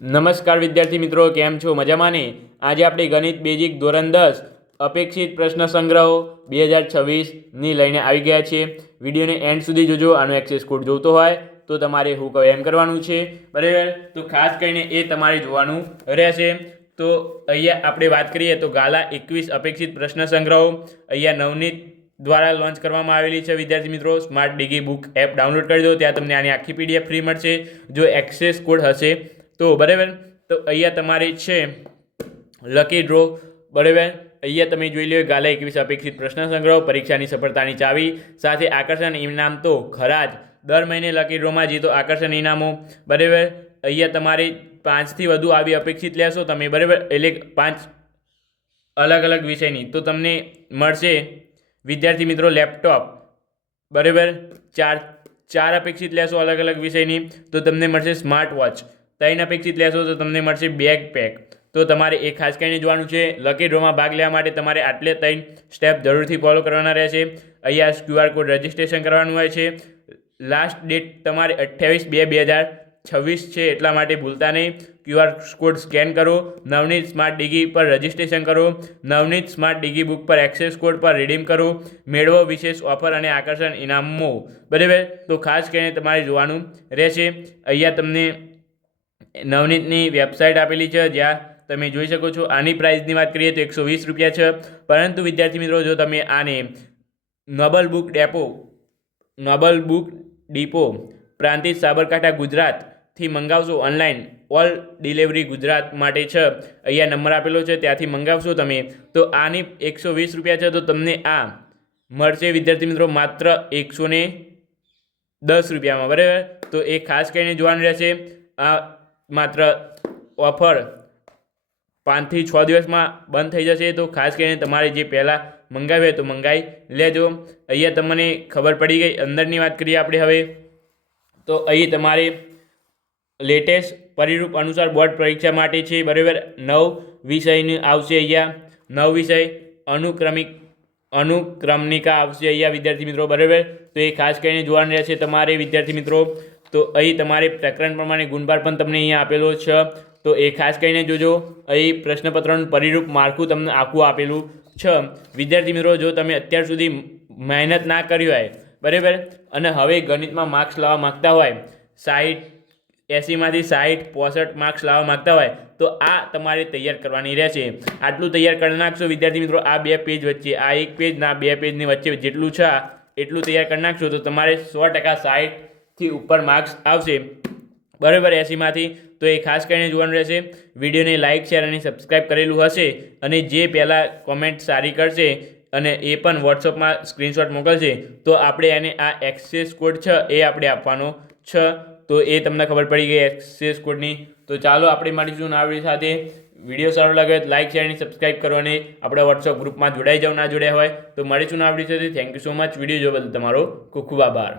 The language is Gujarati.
નમસ્કાર વિદ્યાર્થી મિત્રો, કેમ છો? મજામાં ને? આજે આપણે ગણિત બેઝિક ધોરણ દસ અપેક્ષિત પ્રશ્ન સંગ્રહો બે હજાર છવ્વીસની લઈને આવી ગયા છીએ. વિડીયોને એન્ડ સુધી જોજો, આનો એક્સેસ કોડ જોતો હોય તો તમારે હું કહું એમ કરવાનું છે. બરાબર? તો ખાસ કરીને એ તમારે જોવાનું રહેશે. તો અહીંયા આપણે વાત કરીએ તો ગાલા એકવીસ અપેક્ષિત પ્રશ્ન સંગ્રહો. અહીંયા નવનીત દ્વારા લોન્ચ કરવામાં આવેલી છે. વિદ્યાર્થી મિત્રો, smart digi book app download કરી દો. ત્યાં તમને આની આખી પીડીએફ ફ્રી મળશે. જો એક્સેસ કોડ હશે તો બરાબર? તો અહીંયા તમારી છે લકી ડ્રો બરાબર? અહીંયા તમે જોઈ લો ગાલા એકવીસ અપેક્ષિત પ્રશ્ન સંગ્રહ, પરીક્ષાની સફળતાની ચાવી, સાથે આકર્ષણ ઇનામ તો ખરા જ દર મહિને લકી ડ્રોમાં જીતો આકર્ષણ ઇનામો, બરાબર? અહીંયા તમારે પાંચથી વધુ આવી અપેક્ષિત લેશો તમે, બરાબર? એટલે પાંચ અલગ અલગ વિષયની. તો તમને મળશે, વિદ્યાર્થી મિત્રો, લેપટોપ, બરાબર? ચાર ચાર અપેક્ષિત લેશો અલગ અલગ વિષયની. તો તમને મળશે સ્માર્ટ વોચ ત્રણ અપેક્ષિત લેશો તો તમને મળશે બેગ પેક. તો તમારે એ ખાસ કરીને જોવાનું છે લકી ડ્રોમાં ભાગ લેવા માટે તમારે આટલે ત્રણ સ્ટેપ જરૂરથી ફોલો કરવાના રહેશે. અહીંયા ક્યુઆર કોડ રજિસ્ટ્રેશન કરવાનું હોય છે. લાસ્ટ ડેટ તમારે અઠ્યાવીસ બે બે હજાર છવ્વીસ છે એટલા માટે ભૂલતા નહીં. ક્યુઆર કોડ સ્કેન કરો. નવનીત સ્માર્ટ ડિગી પર રજિસ્ટ્રેશન કરો. નવનીત સ્માર્ટ ડિગી બુક પર એક્સેસ કોડ પર રિડીમ કરો. મેળવો વિશેષ ઓફર અને આકર્ષણ ઇનામો. બરાબર? તો ખાસ કરીને તમારે જોવાનું રહેશે. અહીંયા તમને નવનીતની વેબસાઇટ આપેલી છે, જ્યાં તમે જોઈ શકો છો, આની પ્રાઇસની વાત કરીએ તો એકસો વીસ રૂપિયા છે. પરંતુ વિદ્યાર્થી મિત્રો, જો તમે આને Noble book depot, Noble book depot, Prantij Sabarkantha, ગુજરાતથી મંગાવશો ઓનલાઈન, ઓલ ડિલિવરી ગુજરાત માટે છે. અહીંયા નંબર આપેલો છે, ત્યાંથી મંગાવશો તમે. તો આની એકસો વીસ રૂપિયા છે, તો તમને આ મળશે વિદ્યાર્થી મિત્રો, માત્ર એકસો દસ રૂપિયામાં, બરાબર? તો એ ખાસ કરીને જોવાનું રહેશે, આ માત્ર ઓફર પાંચથી છ દિવસમાં બંધ થઈ જશે. તો ખાસ કરીને તમારે જે પહેલાં મંગાવ્યું તો મંગાવી લેજો. અહીંયા તમને ખબર પડી ગઈ, અંદરની વાત કરીએ આપણે હવે. તો અહીં તમારે લેટેસ્ટ પરિરૂપ અનુસાર બોર્ડ પરીક્ષા માટે છે. બરાબર, નવ વિષયની આવશે અહીંયા. નવ વિષય, અનુક્રમિક, અનુક્રમણિકા આવશે અહીંયા વિદ્યાર્થી મિત્રો. બરાબર? તો એ ખાસ કરીને જોવાનું રહેશે તમારે વિદ્યાર્થી મિત્રો. તો અહીં તમારે પ્રકરણ પ્રમાણે ગુણભાર પણ તમને અહીંયા આપેલો છે. તો એ ખાસ કરીને જોજો, અહીં પ્રશ્નપત્રનું પરિરૂપ માળખું તમને આખું આપેલું છે. વિદ્યાર્થી મિત્રો, જો તમે અત્યાર સુધી મહેનત ના કરી હોય, બરાબર? અને હવે ગણિતમાં માર્ક્સ લાવવા માગતા હોય સાઠ એંસીમાંથી સાઠ પોસઠ માર્ક્સ લાવવા માગતા હોય, તો આ તમારે તૈયાર કરવાની રહેશે. આટલું તૈયાર કરી નાખશો વિદ્યાર્થી મિત્રો, આ બે પેજ વચ્ચે, આ એક પેજ ના બે પેજની વચ્ચે જેટલું છે, એટલું તૈયાર કરી નાખશો તો તમારે સો ટકા સાઠથી ઉપર માર્ક્સ આવશે. બરાબર એસીમાંથી તો એ ખાસ કરીને જોવાનું રહેશે. વિડીયોને લાઇક શેર અને સબસ્ક્રાઈબ કરેલું હશે અને જે પહેલાં કોમેન્ટ સારી કરશે અને એ પણ વોટ્સઅપમાં સ્ક્રીનશોટ મોકલશે, તો આપણે એને આ એક્સેસ કોડ છે એ આપણે આપવાનો છે. તો એ તમને ખબર પડી ગઈ એક્સેસ કોડની તો ચાલો આપણે મળીશું આવડી સાથે. વીડિયો સારો લાગે તો લાઇક શેર અને સબસ્ક્રાઈબ કરો અને આપણે વોટ્સઅપ ગ્રુપમાં જોડાઈ જાવ, ના જોડ્યા હોય તો મળીશું આવડી સાથે. Thank you so much video જોવા બદલ તમારો ખૂબ ખૂબ આભાર.